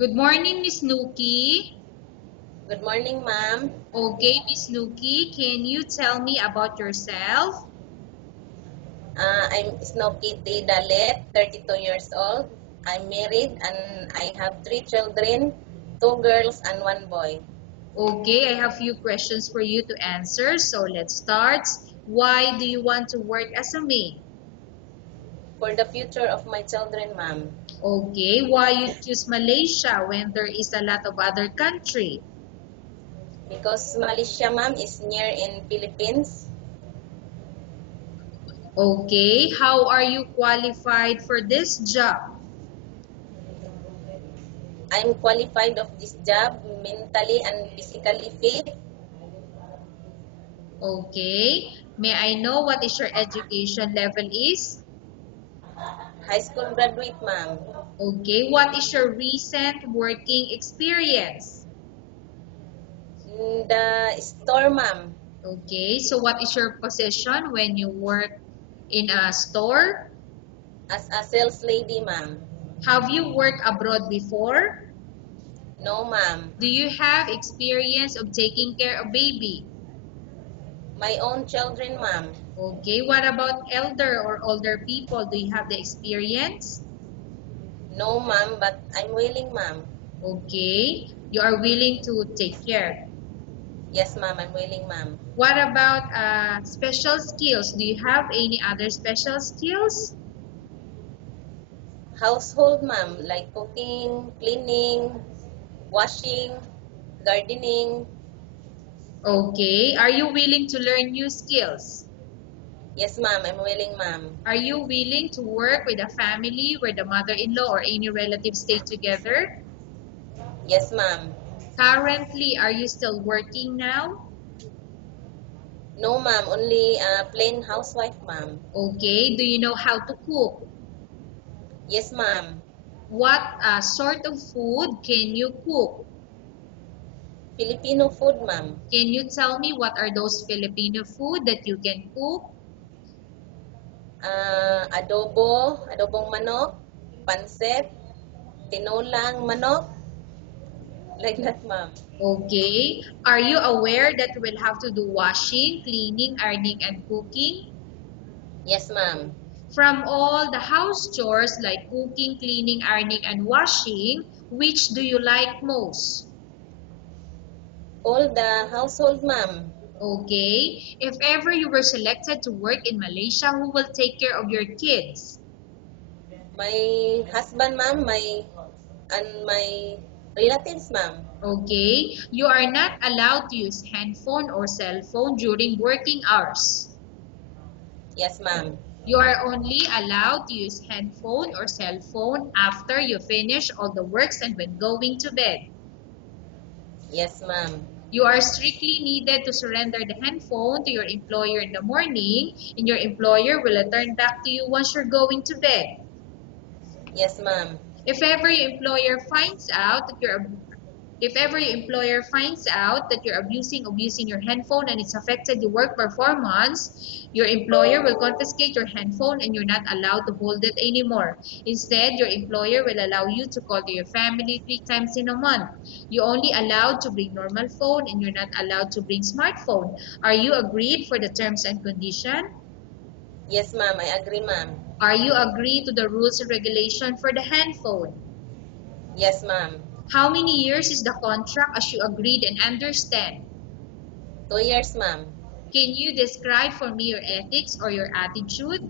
Good morning, Miss Nuki. Good morning, ma'am. Okay, Miss Nuki, can you tell me about yourself? I'm Snowkitty Dalet, 32 years old. I'm married and I have three children, two girls and one boy. Okay, I have few questions for you to answer. So let's start. Why do you want to work as a maid? For the future of my children, ma'am, Okay, why you choose Malaysia when there is a lot of other country? because Malaysia, ma'am, is near in Philippines. Okay, how are you qualified for this job? I'm qualified of this job, mentally and physically fit. Okay, may I know what is your education level is? High school graduate, ma'am. Okay, what is your recent working experience? In the store, ma'am, Okay, so what is your position when you work in a store? as a sales lady, ma'am. Have you worked abroad before? No, ma'am. Do you have experience of taking care of baby? My own children, ma'am. Okay, what about elder or older people? Do you have the experience? No, ma'am, but I'm willing, ma'am. Okay, you are willing to take care. Yes, ma'am, I'm willing, ma'am. What about special skills? Do you have any other special skills? Household, ma'am, like cooking, cleaning, washing, gardening. Okay, are you willing to learn new skills? Yes, ma'am, I'm willing, ma'am. Are you willing to work with a family where the mother-in-law or any relatives stay together? Yes, ma'am. Currently, are you still working now? No, ma'am, only plain housewife, ma'am. Okay, do you know how to cook? Yes, ma'am. What sort of food can you cook? Filipino food, ma'am. Can you tell me what are those Filipino food that you can cook? Adobong manok, pansit, tinolang manok, like that, ma'am. Okay, are you aware that you will have to do washing, cleaning, ironing, and cooking? Yes, ma'am. From all the house chores like cooking, cleaning, ironing, and washing, which do you like most? All the household, ma'am. Okay, if ever you were selected to work in Malaysia, who will take care of your kids? My husband, ma'am, my relatives, ma'am. Okay, you are not allowed to use handphone or cell phone during working hours. Yes, ma'am. You are only allowed to use handphone or cell phone after you finish all the works and when going to bed. Yes, ma'am. You are strictly needed to surrender the handphone to your employer in the morning, and your employer will return back to you once you're going to bed. Yes, ma'am. If ever your employer finds out that you're If ever your employer finds out that you're abusing your handphone and it's affected your work performance, your employer will confiscate your handphone and you're not allowed to hold it anymore. Instead, your employer will allow you to call to your family 3 times in a month. You're only allowed to bring normal phone and you're not allowed to bring smartphone. Are you agreed for the terms and condition? Yes, ma'am. I agree, ma'am. Are you agreed to the rules and regulation for the handphone? Yes, ma'am. How many years is the contract as you agreed and understand? 2 years, ma'am. Can you describe for me your ethics or your attitude?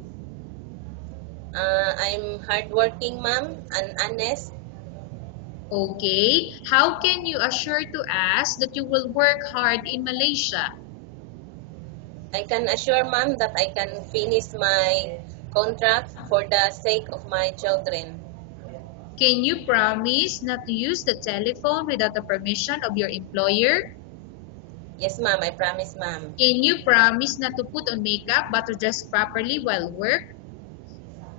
I'm hardworking, ma'am, and honest. Okay. How can you assure to us that you will work hard in Malaysia? I can assure, ma'am, that I can finish my contract for the sake of my children. Can you promise not to use the telephone without the permission of your employer? Yes, ma'am. I promise, ma'am. Can you promise not to put on makeup but to dress properly while work?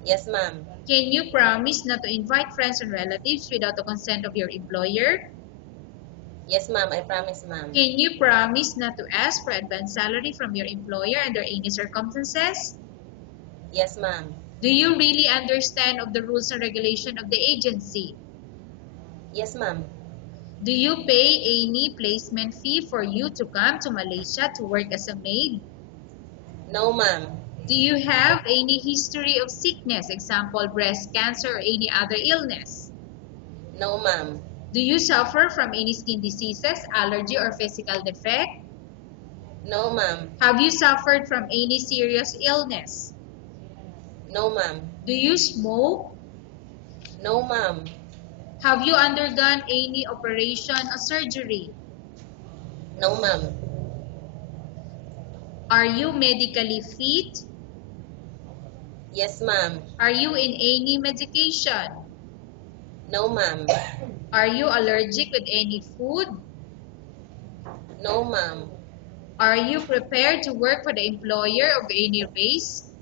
Yes, ma'am. Can you promise not to invite friends and relatives without the consent of your employer? Yes, ma'am. I promise, ma'am. Can you promise not to ask for advance salary from your employer under any circumstances? Yes, ma'am. Do you really understand of the rules and regulation of the agency? Yes, ma'am. Do you pay any placement fee for you to come to Malaysia to work as a maid? No, ma'am. Do you have any history of sickness, example breast cancer or any other illness? No, ma'am. Do you suffer from any skin diseases, allergy or physical defect? No, ma'am. Have you suffered from any serious illness? No, ma'am. Do you smoke? No, ma'am. Have you undergone any operation or surgery? No, ma'am. Are you medically fit? Yes, ma'am. Are you in any medication? No, ma'am. Are you allergic with any food? No, ma'am. Are you prepared to work for the employer of any race?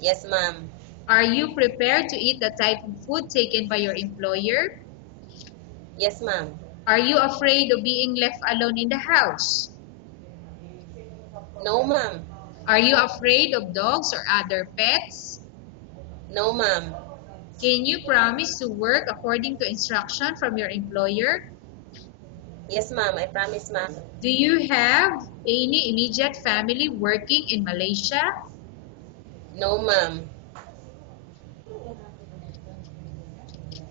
Yes, ma'am. Are you prepared to eat the type of food taken by your employer? Yes, ma'am. Are you afraid of being left alone in the house? No, ma'am. Are you afraid of dogs or other pets? No, ma'am. Can you promise to work according to instruction from your employer? Yes, ma'am. I promise, ma'am. Do you have any immediate family working in Malaysia? No, ma'am.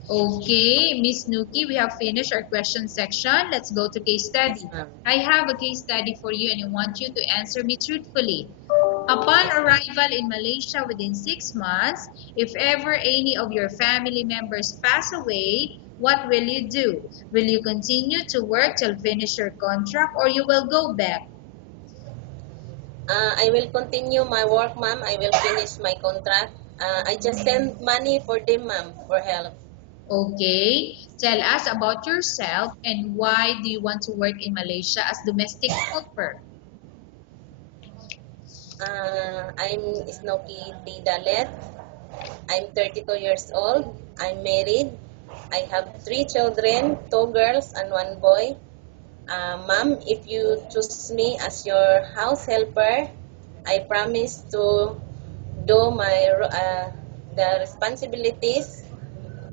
Okay, Miss Nuki, we have finished our question section. Let's go to case Yes, study. ma'am. I have a case study for you and I want you to answer me truthfully. Upon Yes, ma'am. arrival in Malaysia within 6 months, if ever any of your family members pass away, what will you do? Will you continue to work till finish your contract or you will go back? I will continue my work, ma'am. I will finish my contract. I just send money for them, ma'am, for help. Okay, tell us about yourself and why do you want to work in Malaysia as domestic helper? I'm Snoki Dalet. I'm 32 years old. I'm married. I have three children, two girls and one boy. Ma'am, if you choose me as your house helper, I promise to do the responsibilities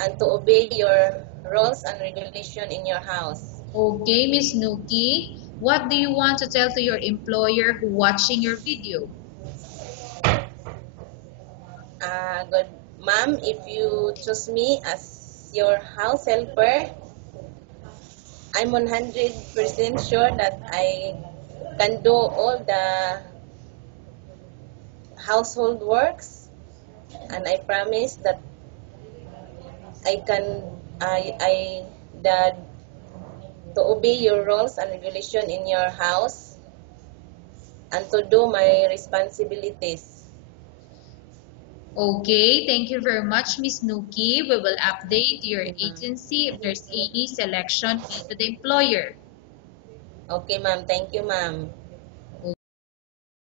and to obey your rules and regulation in your house. Okay, Miss Nuki, what do you want to tell to your employer who watching your video? Good, ma'am, if you choose me as your house helper, I'm 100% sure that I can do all the household works, and I promise that I can I the to obey your rules and regulation in your house and to do my responsibilities. Okay, thank you very much, Miss Nuki. We will update your Okay, ma'am. agency if there's any selection made to the employer. Okay, ma'am. Thank you, ma'am.